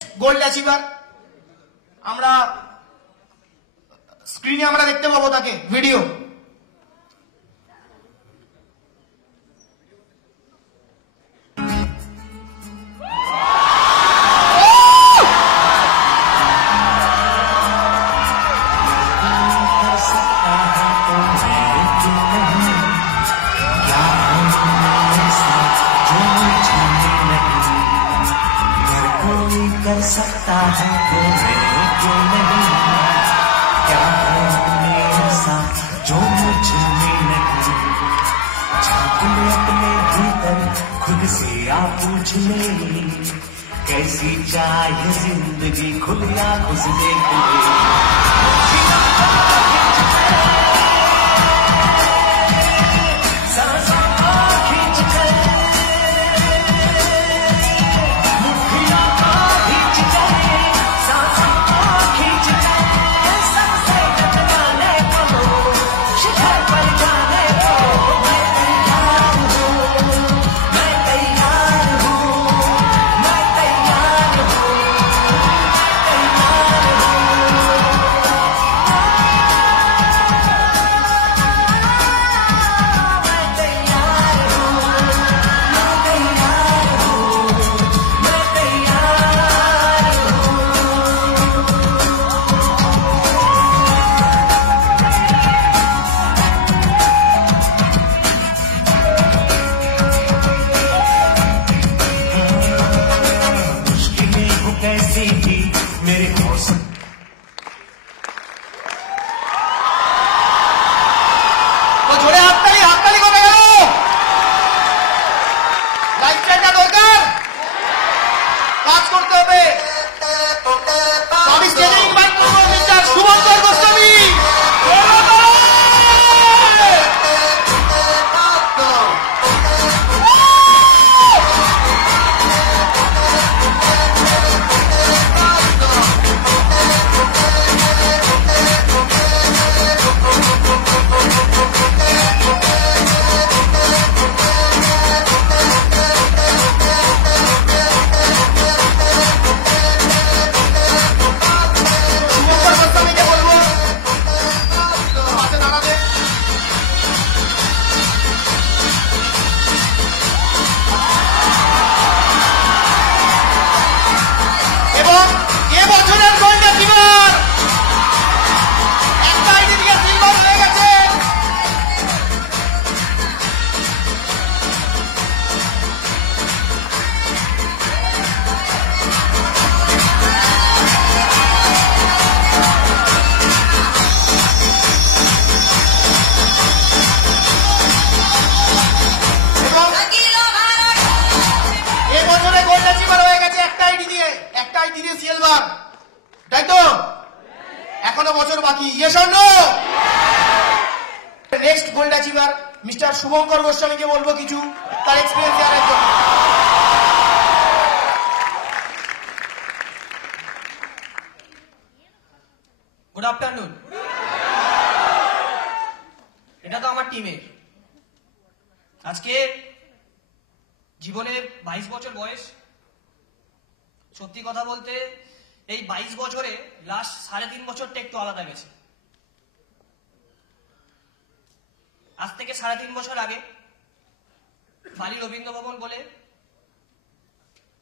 Gold achiever আমরা স্ক্রিনে আমরা দেখতে পাবো তাকে ভিডিও। कर सकता है तो मैं क्यों नहीं, क्या है ऐसा जो मुझ में नहीं, झांक ले अपने भीतर खुद से आप पूछ ले, कैसी चाहे जिंदगी खुल आंखों से देख ले। তাই তো এখনো বছর বাকি, yes or no? Next gold achiever mister Shubhankar গোস্বামীকে বলবো কিছু তার এক্সপেরিয়েন্স দেওয়ার জন্য। Good afternoon. এটা তো আমার টিমের। আজকে জীবনে 22 বছর বয়স। সত্যি কথা বলতে এই 22 বছরে লাস্ট 3.5 বছরটা একটু আলাদা গেছে। আজ থেকে 3.5 বছর আগে বালি রবীন্দ্র ভবন বলে,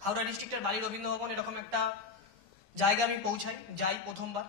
হাওড়া ডিস্ট্রিক্টের বালি রবীন্দ্র ভবন, এরকম একটা জায়গা আমি যাই প্রথমবার।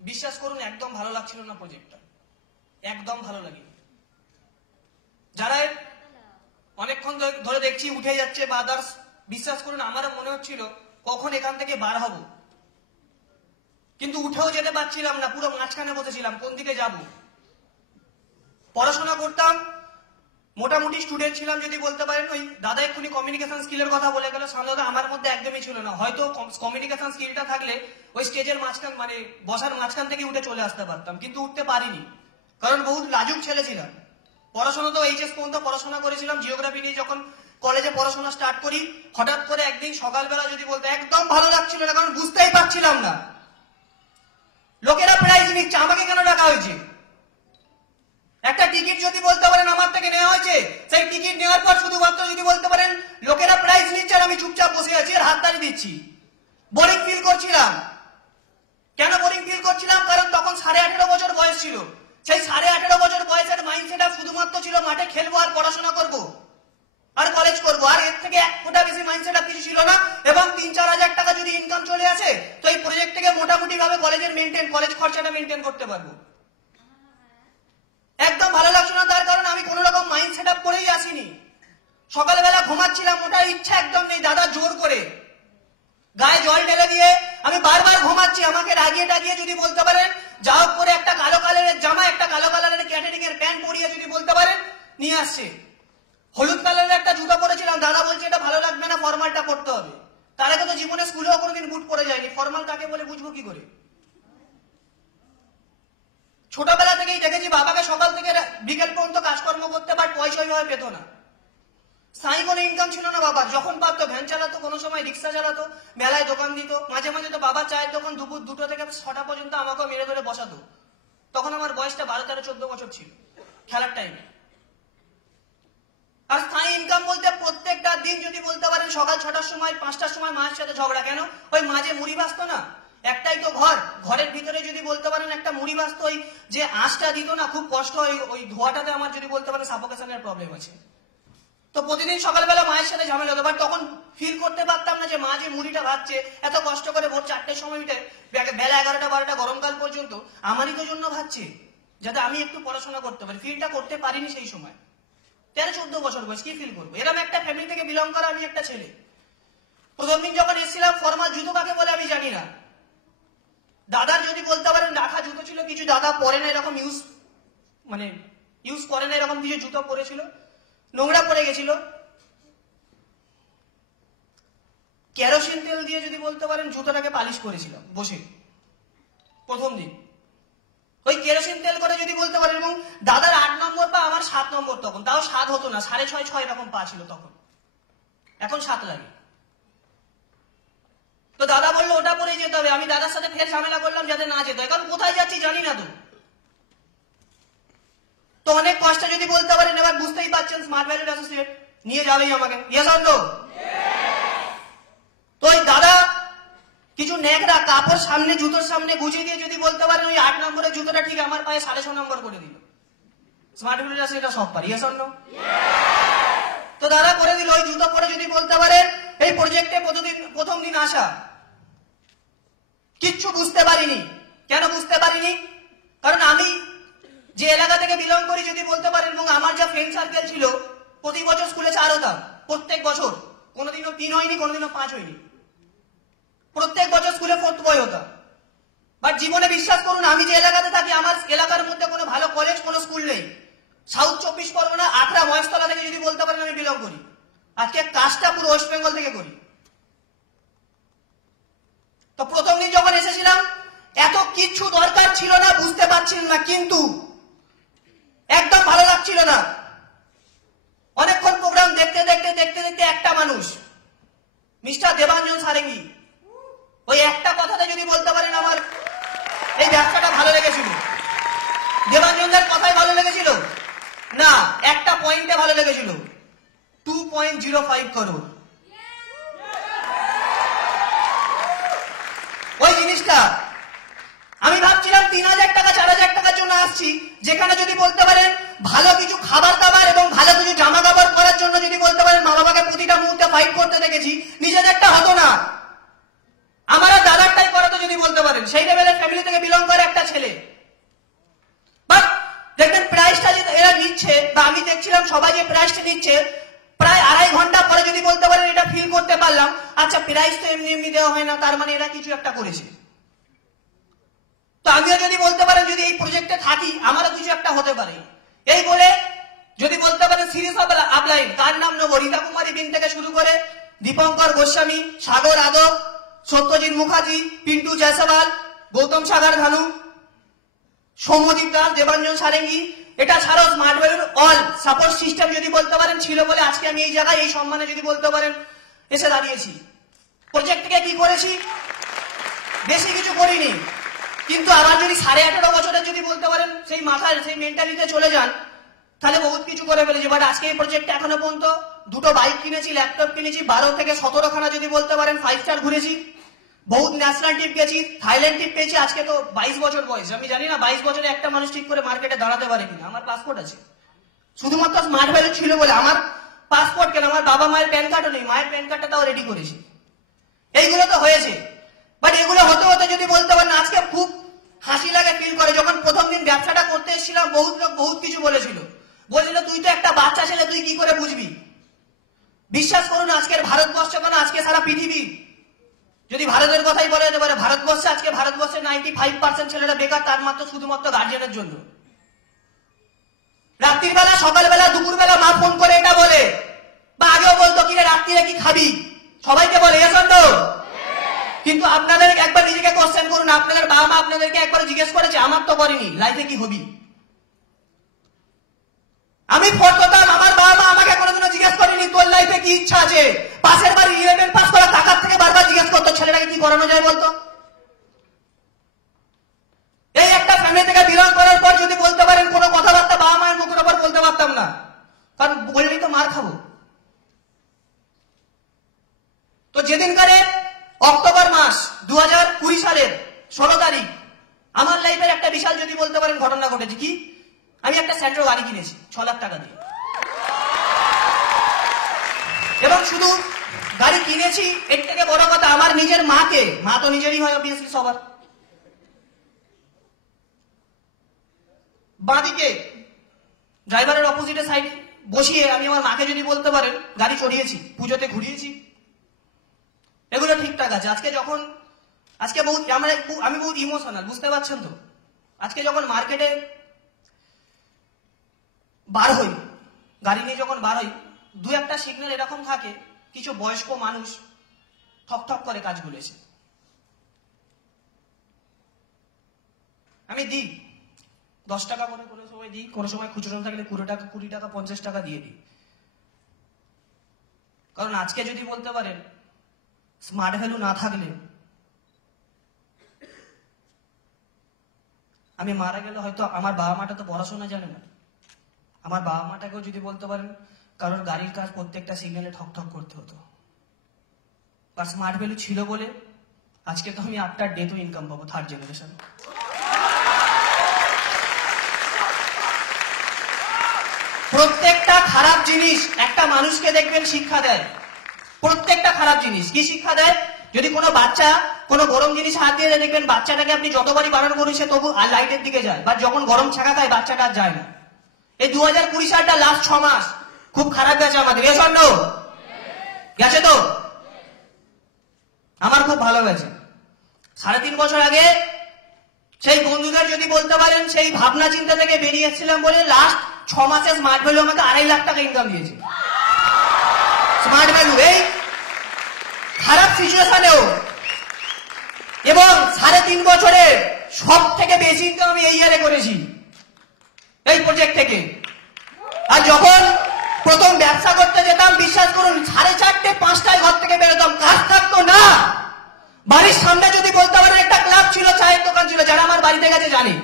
বিশ্বাস করুন একদম ভালো লাগছিল না প্রজেক্টটা, একদম ভালো লাগেনি। যারা অনেকক্ষণ ধরে দেখছি উঠে যাচ্ছে বা আদার্স, বিশ্বাস করুন আমারও মনে হচ্ছিল কখন এখান থেকে বার হব, কিন্তু উঠেও যেতে পারছিলাম না, পুরো মাঝখানে বসেছিলাম কোন দিকে যাব। পড়াশোনা করতাম, মোটামুটি স্টুডেন্ট ছিলাম যদি বলতে পারেন। ওই দাদা এক্ষুনি কমিউনিকেশন স্কিলের কথা বলে গেল, সাধারণত আমার মধ্যে একদমই ছিল না। হয়তো কমিউনিকেশন স্কিলটা থাকলে ওই স্টেজের মাঝখান মানে বসার মাঝখান থেকে উঠে চলে আসতে পারতাম, কিন্তু উঠতে পারিনি, কারণ বহুত লাজুক ছেলে ছিলাম। পড়াশোনা তো এইচএস পর্যন্ত পড়াশোনা করেছিলাম, জিওগ্রাফি নিয়ে। যখন কলেজে পড়াশোনা স্টার্ট করি, হঠাৎ করে একদিন সকালবেলা যদি বলতে একদম ভালো লাগছিল না, কারণ বুঝতেই পারছিলাম না লোকেরা প্রাইজ নিচ্ছে, আমাকে কেন ডাকা হয়েছে। একটা টিকিট যদি বলতে পারেন আমার থেকে নেওয়া হয়েছে, সেই টিকিট নেওয়ার পর শুধুমাত্র যদি বলতে পারেন লোকেরা প্রাইজ নিচ্ছে আর আমি চুপচাপ বসে আছি আর হাততালি দিচ্ছি। বোরিং ফিল করছিলাম। কেন বোরিং ফিল করছিলাম? কারণ তখন 18.5 বছর বয়স ছিল। সেই 18.5 বছর বয়সের মাইন্ডসেট শুধুমাত্র ছিল মাঠে খেলবো আর পড়াশোনা করবো আর কলেজ করবো, আর এর থেকে এক ফোঁটা বেশি মাইন্ডসেট কিছু ছিল না। এবং 3-4 হাজার টাকা যদি ইনকাম চলে আসে তো এই প্রজেক্ট থেকে মোটামুটি ভাবে কলেজ খরচাটা মেনটেন করতে পারবো। একদম ভালো লাগছে না, তার কারণ আমি কোন রকম মাইন্ড সেট আপ করেই আসিনি। সকালবেলা ঘুমাচ্ছিলাম, ওটার ইচ্ছা একদম নেই, দাদা জোর করে গায়ে জল ঢেলে দিয়ে আমি বারবার ঘুমাচ্ছি। আমাকে রাগিয়ে টাগিয়ে যদি বলতে পারেন যা হোক করে একটা কালো কালারের জামা, একটা কালো কালারের ক্যাটারিং এর প্যান্ট পরিয়ে যদি বলতে পারেন নিয়ে আসছে। হলুদ কালারের একটা জুতা পরেছিলাম, দাদা বলছে এটা ভালো লাগবে না, ফর্মালটা পড়তে হবে। তার আগে তো জীবনে স্কুলেও কোনোদিন বুট পরে যায়নি, ফর্মাল কাকে বলে বুঝবো কি করে? ছোটবেলা থেকেই দেখেছি বাবাকে সকাল থেকে বিকেল পর্যন্ত কাজকর্ম করতে, বাট পয়সা ওইভাবে পেত না। স্থায়ী কোনো ইনকাম ছিল না বাবার। যখন পারতো ভ্যান চালাতো, কোনো সময় রিক্সা চালাতো, মেলায় দোকান দিত। মাঝে মাঝে তো বাবা চায় তখন দুপুর 2টা থেকে 6টা পর্যন্ত আমাকেও মেরে ধরে বসাতো। তখন আমার বয়সটা 12, 13, 14 বছর ছিল, খেলার টাইমে। আর স্থায়ী ইনকাম বলতে প্রত্যেকটা দিন যদি বলতে পারেন সকাল 6টার সময় 5টার সময় মায়ের সাথে ঝগড়া। কেন? ওই মাঝে মুড়ি ভাজতো না, একটাই তো ঘরের ভিতরে যদি বলতে পারেন একটা মুড়ি ভাজতো, ওই যে আঁচটা দিত না, খুব কষ্ট হয় ওই ধোয়াটাতে। আমার যদি বলতে পারেন সাফোকেশনের প্রবলেম আছে, তো প্রতিদিন সকালবেলা মায়ের সাথে ঝামেলা হতো। বাট তখন ফিল করতে পারতাম না যে মা যে মুড়িটা ভাজছে এত কষ্ট করে ভোর 4টের সময় বেলা 11টা 12টা গরমকাল পর্যন্ত আমারই তো জন্য ভাজছে, যাতে আমি একটু পড়াশোনা করতে পারি। ফিলটা করতে পারিনি সেই সময়। 13-14 বছর বয়স, কি ফিল করবো? এরকম একটা ফ্যামিলি থেকে বিলং করা আমি একটা ছেলে। প্রথম দিন যখন এসেছিলাম, ফর্মাল জুতো কাকে বলে আমি জানি না। দাদার যদি বলতে পারেন রাখা জুতো ছিল, কিছু দাদা পরে না এরকম ইউজ করে না এরকম কিছু জুতো পরেছিল, নোংরা পড়ে গেছিল। কেরোসিন তেল দিয়ে যদি বলতে পারেন জুতোটাকে পালিশ করেছিলাম বসে প্রথম দিন। ওই কেরোসিন তেল করে যদি বলতে পারেন, এবং দাদার 8 নম্বর পা, আমার 7 নম্বর। তখন তাও 7 হতো না, 6.5-6 এরকম পা ছিল তখন, এখন 7 লাগে। তো দাদা বললো ওটা পরেই যেতে হবে। আমি দাদার সাথে ফের ঝামেলা করলাম যাতে না যেতে হয়, কারণ কোথায় যাচ্ছি জানি না। তো অনেক কষ্ট যদি বলতে পারেন, এবার বুঝতেই পারছেন স্মার্ট ভ্যালুড অ্যাসোসিয়েট নিয়ে যাবেই আমাকে। Yes or no? তো ওই দাদা কিছু ন্যাকড়া কাপড় সামনে জুতোর সামনে গুছিয়ে দিয়ে যদি বলতে পারেন ওই 8 নম্বরের জুতোটা ঠিক আমার পায়ে 6.5 নম্বর করে দিল। স্মার্ট ভ্যালুড অ্যাসোসিয়েট সব পারি। Yes or no? তো দাদা করে দিল। ওই জুতো পরে যদি বলতে পারেন এই প্রজেক্টে প্রথম দিন আসা, কিচ্ছু বুঝতে পারিনি। কেন বুঝতে পারিনি? কারণ আমি যে এলাকা থেকে বিলং করি যদি বলতে পারেন, এবং আমার যা ফ্রেন্ড সার্কেল ছিল, প্রতি বছর স্কুলে 4 হতাম, প্রত্যেক বছর। কোনোদিনও 3 হয়নি, কোনোদিনও 5 হয়নি, প্রত্যেক বছর স্কুলে 4th বয় হতাম। বাট জীবনে বিশ্বাস করুন, আমি যে এলাকাতে থাকি আমার এলাকার মধ্যে কোনো ভালো কলেজ, কোনো স্কুল নেই। সাউথ 24 পরগনা, আখড়া মহেশতলা থেকে যদি বলতে পারেন আমি বিলং করি। আজকে কাজটা পুরো ওয়েস্ট বেঙ্গল থেকে করি। তো প্রথম দিন যখন এসেছিলাম এত কিছু দরকার ছিল না, বুঝতে পারছিলাম না, কিন্তু একদম ভালো লাগছিল না। অনেকক্ষণ প্রোগ্রাম দেখতে দেখতে দেখতে দেখতে একটা মানুষ, মিস্টার দেবাঞ্জন সারেঙ্গি, ওই একটা কথাতে যদি বলতে পারেন আমার এই ব্যবসাটা ভালো লেগেছিল। দেবাঞ্জনদের কথাই ভালো লেগেছিল না, একটা পয়েন্টে ভালো লেগেছিল, 2.05 করোড়। ওই জিনিসটা আমি ভাবছিলাম 3,000 টাকা 4,000 টাকার জন্য আসছি, যেখানে যদি বলতে পারেন ভালো কিছু খাবার দাবার এবং ভালো কিছু জামা কাপড় পরার জন্য যদি বলতে পারেন মা বাবাকে প্রতিটা মুহূর্তে ফাইট করতে দেখেছি, নিজেদেরটা হতো না, আমার দাদারটাই করাতো যদি বলতে পারেন। সেই লেভেলের ফ্যামিলি থেকে বিলং করে একটা ছেলে। বাট দেখবেন প্রাইসটা যে এরা নিচ্ছে, বা আমি দেখছিলাম সবাই যে প্রাইসটা নিচ্ছে, প্রায় 2.5 ঘন্টা পরে যদি বলতে পারেন এটা ফিল করতে পারলাম, আচ্ছা প্রাইস তো এমনি এমনি দেওয়া হয় না, তার মানে এরা কিছু একটা করেছে। তো আমিও যদি বলতে পারেন যদি এই প্রজেক্টে থাকি আমারও কিছু একটা হতে পারে। এই বলে যদি বলতে পারেন সিরিজ অফ আপলাইন, তার নাম নেব রীতা কুমারী বিন থেকে শুরু করে দীপঙ্কর গোস্বামী, সাগর আদব, সত্যজিৎ মুখার্জি, পিন্টু জয়সওয়াল, গৌতম সাগর ধানু, সৌম্যদীপ দাস, দেবাঞ্জন সারেঙ্গি। এটা ছাড়াও স্মার্ট ভ্যালুর অল সাপোর্ট সিস্টেম যদি বলতে পারেন ছিল বলে আজকে আমি এই জায়গায় এই সম্মানে যদি বলতে পারেন এসে দাঁড়িয়েছি। প্রজেক্ট থেকে কি করেছি? বেশি কিছু করিনি, কিন্তু আবার যদি 18.5 বছরের যদি বলতে পারেন সেই মাথায় সেই মেন্টালিতে চলে যান, তাহলে বহুত কিছু করে ফেলেছি। বাট আজকে এই প্রজেক্টে এখনো পর্যন্ত 2টো বাইক কিনেছি, ল্যাপটপ কিনেছি, 12 থেকে 17 খানা যদি বলতে পারেন 5 স্টার ঘুরেছি, বহুত ন্যাশনাল ট্রিপ গেছি, থাইল্যান্ড ট্রিপ পেয়েছি। আজকে তো 22 বছর বয়স, আমি জানি না 22 বছরে একটা মানুষ ঠিক করে মার্কেটে দাঁড়াতে পারে কিনা। আমার পাসপোর্ট আছে, শুধুমাত্র স্মার্ট ভ্যালু ছিল বলে। আমার পাসপোর্ট কেন, আমার বাবা মায়ের প্যান কার্ডও নেই, মায়ের প্যান কার্ডটা তাও রেডি করেছি। এইগুলো তো হয়েছে, বাট এগুলো হতে হতে যদি বলতে পারেন আজকে খুব হাসি লাগে, ফিল করে। যখন প্রথম দিন ব্যবসাটা করতে এসেছিলাম, বহুত লোক বহুত কিছু বলেছিল, তুই তো একটা বাচ্চা ছেলে, তুই কি করে বুঝবি। বিশ্বাস করুন, আজকের ভারতবর্ষ কেন, আজকে সারা পৃথিবী, যদি ভারতের কথাই বলা যেতে পারে, ভারতবর্ষে আজকে ভারতবর্ষের 95% ছেলেরা বেকার, তার মাত্র শুধুমাত্র গার্জিয়ানের জন্য। রাত্রির বেলা, সকালবেলা, দুপুরবেলা মা ফোন করে এটা বলে, বা আগেও বলতো কিরে রাত্রিরে কি খাবি, সবাইকে বলে এসন্ড। কিন্তু আপনাদের একবার নিজেকে কোশ্চেন করুন, আপনাদের বাবা মা আপনাদেরকে একবার জিজ্ঞেস করেছে? আমার তো করেনি, লাইফে কি হবি। আমি পড়তাম, আমার বাবা মা আমাকে কোনোদিনও জিজ্ঞেস করেনি তোর লাইফে কি ইচ্ছা আছে। পাশের বাড়ি 11 পাস করা টাকার থেকে বারবার জিজ্ঞেস করতো ছেলেটাকে কি করানো যায় বলতো। এই একটা ফ্যামিলি থেকে বিলং করার পর যদি বলতে পারেন কোনো কথাবার্তা বাবা মায়ের মুখের উপর বলতে পারতাম না, কারণ বললেই তো মার খাবো। তো যেদিনকারে অক্টোবর মাস 2020 সালের 16 তারিখ আমার লাইফের একটা বিশাল যদি বলতে পারেন ঘটনা ঘটেছে। কি, আমি একটা স্যান্ড্রো গাড়ি কিনেছি 6 লাখ টাকা দিয়ে, এবং শুধু গাড়ি কিনেছি, এর থেকে বড় কথা আমার নিজের মাকে, মা তো নিজেরই হয় অবভিয়াসলি সবার, বাঁদিকে ড্রাইভারের অপোজিটে সাইডে বসিয়ে আমি আমার মাকে যদি বলতে পারেন গাড়ি চড়িয়েছি, পুজোতে ঘুরিয়েছি, এগুলো ঠিকঠাক আছে। আজকে আমি বহুত ইমোশনাল, বুঝতে পারছেন তো। আজকে যখন মার্কেটে বার হই, গাড়ি নিয়ে যখন বার হই, 2-1টা সিগন্যাল এরকম থাকে, কিছু বয়স্ক মানুষ ঠক ঠক করে কাজগুলো এসে আমি দিই 10 টাকা করে কোনো সময় দিই, কোনো সময় খুচরো থাকলে 20 টাকা 50 টাকা দিয়ে দিই। কারণ আজকে যদি বলতে পারেন স্মার্ট ভ্যালু না থাকলে আমি মারা গেলে হয়তো আমার বাবা মাটা তো পড়াশোনা জানে না, আমার বাবা মাটাকেও যদি বলতে পারেন কারোর গাড়ির কাজ প্রত্যেকটা সিগন্যালে ঠক ঠক করতে হতো। আর স্মার্ট ভ্যালু ছিল বলে আজকে তো আমি আফটার ডেথও ইনকাম পাবো, 3rd জেনারেশন। প্রত্যেকটা খারাপ জিনিস একটা মানুষকে দেখবেন শিক্ষা দেয়, প্রত্যেকটা খারাপ জিনিস। কি শিক্ষা দেয়? যদি কোনো বাচ্চা কোনো গরম জিনিস হাত দিয়ে দেখবেন, বাচ্চাটাকে আপনি যতবারই বারণ করুন সে তবু লাইটের দিকে যায়, বা যখন গরম ছাকা খায় বাচ্চাটা আর যায় না। এই 2020 সালটা লাস্ট 6 মাস খুব খারাপ গেছে আমাদের, এ শোন গেছে তো, আমার খুব ভালো গেছে। 3.5 বছর আগে সেই বন্ধুদের যদি বলতে পারেন সেই ভাবনা চিন্তা থেকে বেরিয়ে এসেছিলাম বলে লাস্ট 6 মাসে স্মার্ট ভ্যালু আমাকে 2.5 লাখ টাকা ইনকাম দিয়েছে। স্মার্ট ভ্যালু এই খারাপ সিচুয়েশনেও, এবং 3.5 বছরে সব থেকে বেশি ইনকাম আমি এই ইয়ারে করেছি এই প্রজেক্ট থেকে। আর যখন প্রথম ব্যবসা করতে যেতাম, বিশ্বাস করুন 4:30-5টায় ঘর থেকে বেরোতাম, কাজ থাকতো না। বাড়ির সামনে যদি বলতে পারেন একটা ক্লাব ছিল, চায়ের দোকান ছিল, যারা আমার বাড়িতে গেছে জানে।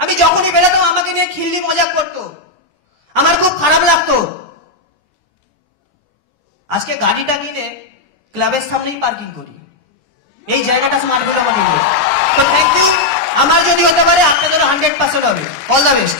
আমি যখনই বেরোতাম আমাকে নিয়ে খিল্লি মজাক করতো, আমার খুব খারাপ লাগতো। আজকে গাড়িটা কিনে ক্লাবের সামনেই পার্কিং করি, এই জায়গাটা স্মার্ট ভ্যালু আমাকে দিল। তো থ্যাংক ইউ। আমার যদি হতে পারে আপনাদেরও 100% হবে। All the best.